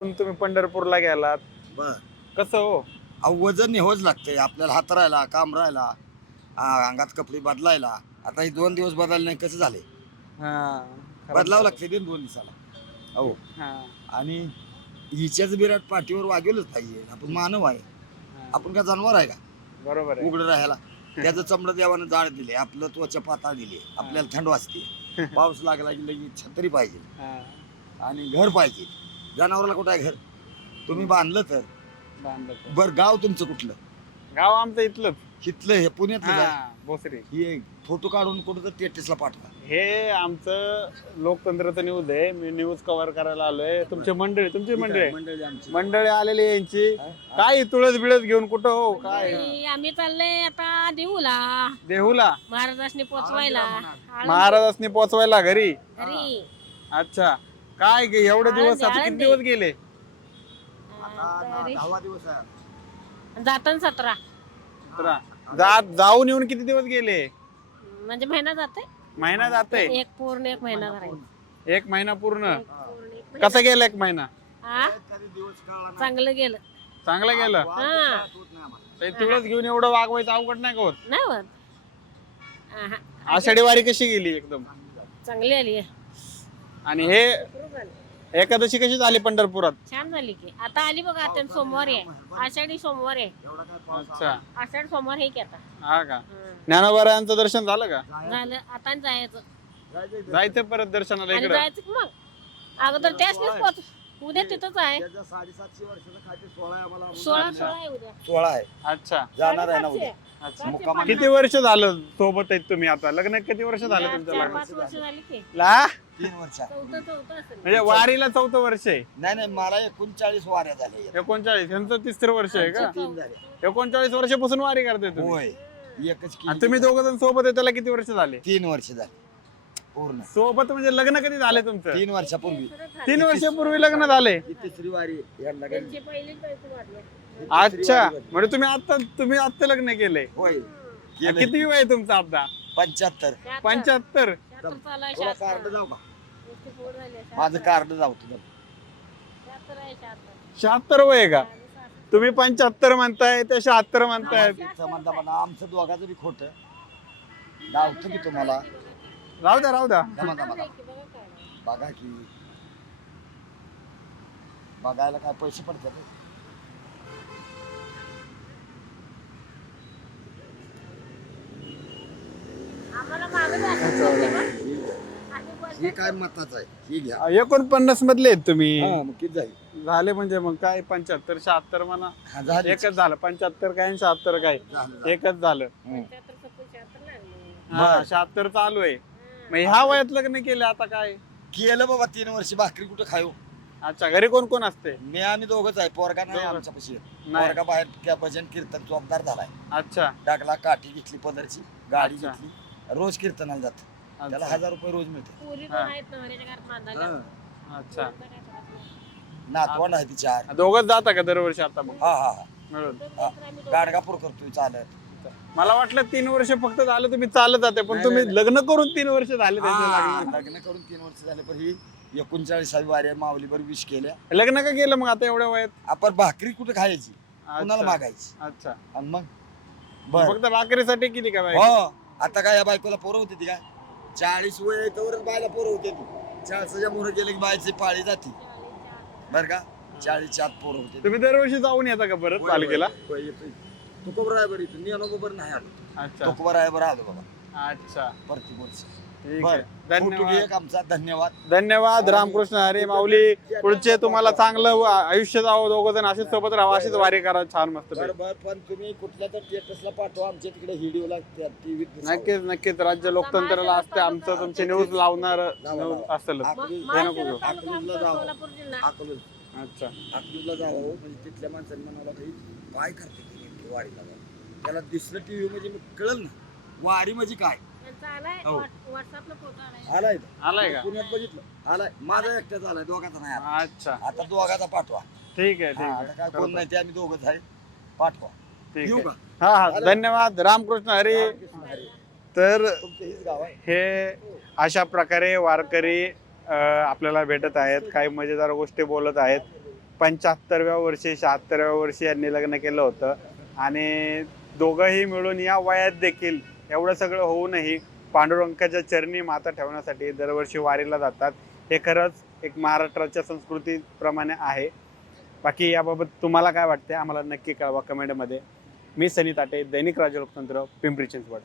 तुम्ही पंढरपूरला गेलात बर कसं हो? अहो वजन नेहवच लागतंय आपल्याला, हात राहायला काम राहायला, अंगात कपडे बदलायला. आता हे 2 दिवस बदलले नाही कसं झाले, हा बदलावं लागते 2 दिवसाला. अहो हा आणि हिच्याच बिराट पाठीवर वागवलंच पाहिजे. आपण मानव आहे, हा. आपण का जनावर आहे का बरोबर आहे. उघडं राहायला? त्याचं चमडं देवानं जाळ दिले, आपलं त्वचा पाताळ दिली, आपल्याला थंड वाजते. पाऊस लागला की लगेच छत्री पाहिजे हा, आणि घर पाहिजे. जनावराला कुठं आहे घर? तुम्ही बांधलं तर. बांधलं तर. बर गाव तुमचं कुठलं? गाव आमचं इथलंच. इथलं हे पुण्यातलं आहे. हा, भोसरी. हे फोटो काढून कुठं तर टेटसला पाठवा. हे आमचं लोकतंत्रचं न्यूज आहे. मी न्यूज कव्हर करायला आलोय. तुमची मंडळी मंडळी आमची. मंडळी आलेली आहे यांची. काय तुळस बिळस घेऊन कुठं हो काय आम्ही चाललोय आता देऊला देहूला महाराजांनी पोचवायला महाराजांनी पोचवायला घरी. घरी अच्छा, काय एवढे दिवस आता किती आळंदी. दिवस गेले? आता 10वा दिवस आहे. जाताना 17 जाऊन येऊन किती दिवस गेले? म्हणजे महिना जाते महिना जाते. एक महिना धरायचा. एक महिना पूर्ण. पूर्ण एक महिना. कसं गेलं एक महिना? हा? तरी दिवस कळला नाही. चांगलं गेलं चांगलं गेलं. हा होत नाही आम्हाला. ते तुळस घेऊन एवढं वागवायचं अवघड नाही का होत? नाही होत. आहा. आषाढी वारी कशी गेली एकदम? चांगली आली आणि हे एकादशी कशी झाली पंढरपुरात? छान झाली की आता आली बघा आता सोमवारी आहे. आषाढी सोमवारी आहे. एवढा काय पाऊस अच्छा, आषाढ सोमवार आहे की आता हा का? हं. ज्ञानोबारायांचं दर्शन झालं का? झालं आता जायचं जायचं. जायचं परत दर्शनाला आणि इकडं? जायचं की मग अगोदर त्याच पोच उद्या तिथंच आहे. त्याचं 750 वर्षाचं खाते 16 आहे आम्हाला. 16 आहे उद्या 16 आहे. अच्छा जाणार आहे ना उद्या. अच्छा. मुक्काम. किती वर्ष झालं सोबत आहेत तुम्ही आता? लग्न किती वर्ष झालं तुमचं लग्न? 4-5 वर्ष झाली की 3 वर्ष. चौथं असेल. म्हणजे वारीला 4थं वर्ष आहे. नाही मला 39 वाऱ्या झाल्या. 39 यांचं 3रं वर्ष आहे का? 3 झाले. 39 वर्षापासून वारी करताय तुम्ही? होय एकच आणि तुम्ही दोघं जण सोबत आहे त्याला किती वर्ष झाले? 3 वर्ष झाले पूर्ण. सोबत म्हणजे लग्न कधी झाले तुमचं? 3 वर्षापूर्वी. 3 वर्षापूर्वी लग्न झाले. ही तिसरी वारी आहे. यांना काय- त्यांची पहिलीच बायको वारली. अच्छा, म्हणजे तुम्ही आता लग्न केलंय? होय किती वय आहे तुमचं आता? 75. 75. 76 चालू आहे, तुला 76. कार्ड जाऊ का? नुसती पोट झाली आहे, माझं 76. कार्ड जाऊ तुझं. 76 आहे, 76. 76 वय आहे का? तुम्ही 75 म्हणताय ते 76 म्हणतायत. तिचं म्हणता म्हणा आमचं दोघाचं बी खोट लावतो की तुम्हाला. राहू द्या. जमा जमा आहे की बघा काय नाही. बघा की बघायला काय पैसे पडतात रे? आम्हाला मागं जायचं होतं बा. आम्ही बोलतो. ही काय मताचं आहे ही घ्या. 49 मधले आहेत तुम्ही. हा, मग किती जाईल? झाले म्हणजे मग काय 75 76 म्हणा. हा, झाली. एकच झालं. 75 काय आणि 76 काय झालं. एकच झालं. 75 76 लागले. हा, 76 चालू आहे. मग ह्या वयात लग्न केलं आता काय? केलं बाबा 3 वर्ष भाकरी कुठं खाऊ. अच्छा, घरी कोण कोण असते? मी आम्ही दोघच आहे. पोरगा नाही दोघंच. आमच्या पशी. नाही. पोरगा बाहेर त्या भजन कीर्तन जबाबदार झालाय. अच्छा टाकला काठी घेतली पदरची गाडी अच्छा. घेतली. रोज कीर्तनाला जात. त्याला अच्छा 1000 रुपये रोज मिळते. पोरी हा. पण आहेत ना माझ्या घरात बांधायला. अच्छा. नातवंड आहे ती 4. दोघच जाता का दरवर्षी आता मग हा मिळून? गाडगापूर करतोय चालत. मला वाटलं 3 वर्ष फक्त झालं तुम्ही चालत जाते, पण तुम्ही लग्न करून 3 वर्ष झाले त्यांच्या हा, लग्नाला. लग्न करून 3 वर्ष झाले. पण ही 39वी वारी आहे. माऊलीवर विश केल्या. लग्न का केलं मग आता एवढ्या वयात? आपण भाकरी कुठे खायची कुणाला अच्छा. मागायची अच्छा, आणि मग बर फक्त भाकरीसाठी केली का बाई? हो. आता काय या बायकोला पोरं होती ती काय 40 वय येतोवरच बायला पोरं होते ती. 40च्या मुलं गेले की बायची पाळी जाती बर का. 40च्या आत पोरं होते. तुम्ही दरवर्षी जाऊन येता का परत पालखीला? तू कोबर आहे बरं इथून. मी अनुभव नाही आलो. अच्छा तो कोबर आहे बरं आलो बाबा अच्छा, प्रत्येक वर्षी. ठीक बर आहे. फोटो घे धन्यवाद. एक आमचा. धन्यवाद. धन्यवाद. रामकृष्ण हरी माऊली. पुढचे तुम्हाला चांगलं आयुष्य जावं, दोघं जण असेच सोबत राहा, अशीच वारी करा छान मस्त. बरोबर. पण तुम्ही कुठल्या तर स्टेटसला पाठवा. आमच्या तिकडे व्हिडिओला टीव्हीत नक्कीच राज्य लोकतंत्राला असते आमचं. तुमची न्यूज लावणार न्यूज असेल. अकलूजला अच्छा, अकलूजला जावं म्हणजे तिथल्या माणसांनी म्हणाला काही काय करते ते नेमकी वारीला जावं. त्याला दिसलं टीव्ही म्हणजे मग कळलं ना वारी म्हणजे काय. हो. व्हॉट्सअपला फोटो आलाय. आलाय आलाय का? पुण्यात बघितलं. आलाय माझा एकट्याच आलाय. दोघाचा नाही आला. अच्छा, आता दोघाचा पाठवा. ठीक आहे. हा, आता काय कोण नाही ते आम्ही दोघंच आहे. पाठवा. ठीक येऊ आहे. का? हा, धन्यवाद. रामकृष्ण हरी. तर तुमचं हेच गाव आहे. हे अशा प्रकारे वारकरी आपल्याला भेटत आहेत. काही मजेदार गोष्टी बोलत आहेत. 75व्या वर्षी 76व्या वर्षी यांनी लग्न केलं होतं आणि दोघंही मिळून या वयात देखील एवढं सगळं होऊनही पांडुरंगाच्या चरणी माता ठेवण्यासाठी दरवर्षी वारीला जातात. हे खरंच एक महाराष्ट्राच्या संस्कृतीप्रमाणे आहे. बाकी याबाबत तुम्हाला काय वाटते आम्हाला नक्की कळवा कमेंटमध्ये. मी सनी ताटे, दैनिक राजा लोकतंत्र, पिंपरी चिंचवड.